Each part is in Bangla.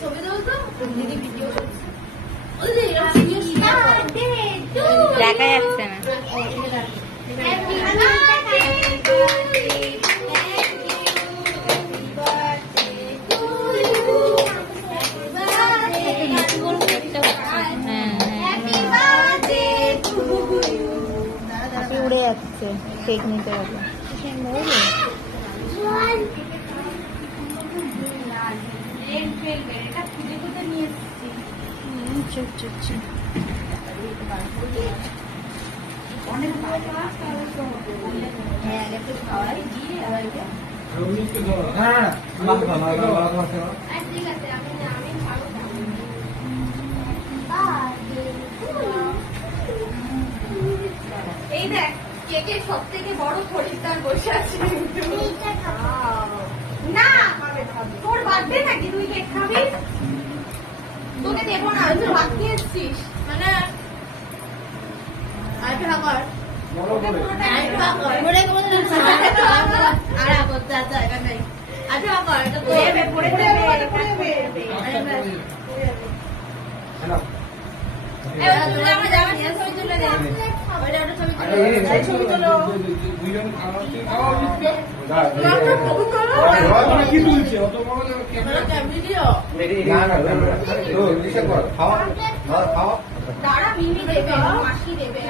ছবি দেবো তো দিদি ভিডিও দেখা যাচ্ছে না। উড়ে যাচ্ছে কেক নিতে হবে। এই দেখ কেকের সব থেকে বড় খরিদ্দার বসে আছে। না তোর বার্থডে নাকি, তুই কেক খাবি? তোকে দেবো না, তুই ভাত খেয়ে এসছিস। মানে দাঁড়া মিমি দেবে, মাসি দেবে।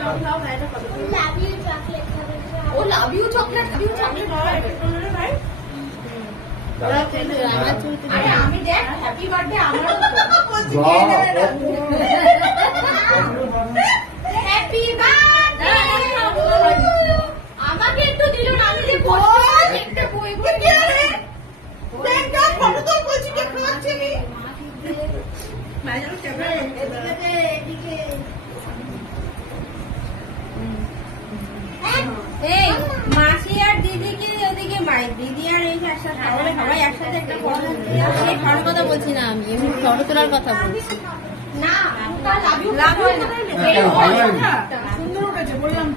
ও লাভ ইউ চকলেট, ভাই আরে আমি দেখ হ্যাপি বার্থডে আমার হ্যাপি বার্থডে আমাকে একটু দিল না, আমি যে বসে একটা বই বই গেলে দেখটা ফটো তো বলছি কে খাচ্ছে নি মাইজানো ক্যামেরা এদিকে এই মাসি আর দিদিকে ওদিকে মাই দিদি আর এই একসাথে সবাই একসাথে একটা ফটো এই ফটোর কথা বলছি না, আমি এমনি ফটো তোলার কথা বলছি। না লাভ ইউ সুন্দর উঠেছে বললাম।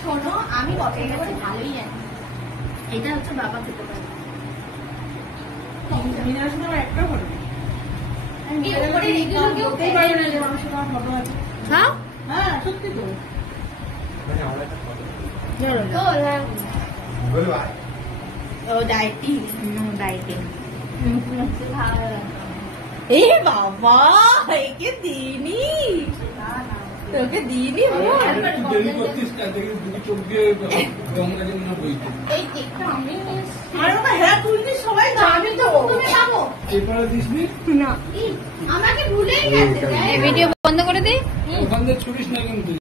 শোনো আমি পছন্দ করি ভালোই জানি, এটা হচ্ছে বাবা খেতে পারে। এই বাবা একে দিনি, তোকে দিনি সবাই আমাকে ভুলেই গেছে। ভিডিও বন্ধ করে দিই। ওখান থেকে ছুটিস না কিন্তু।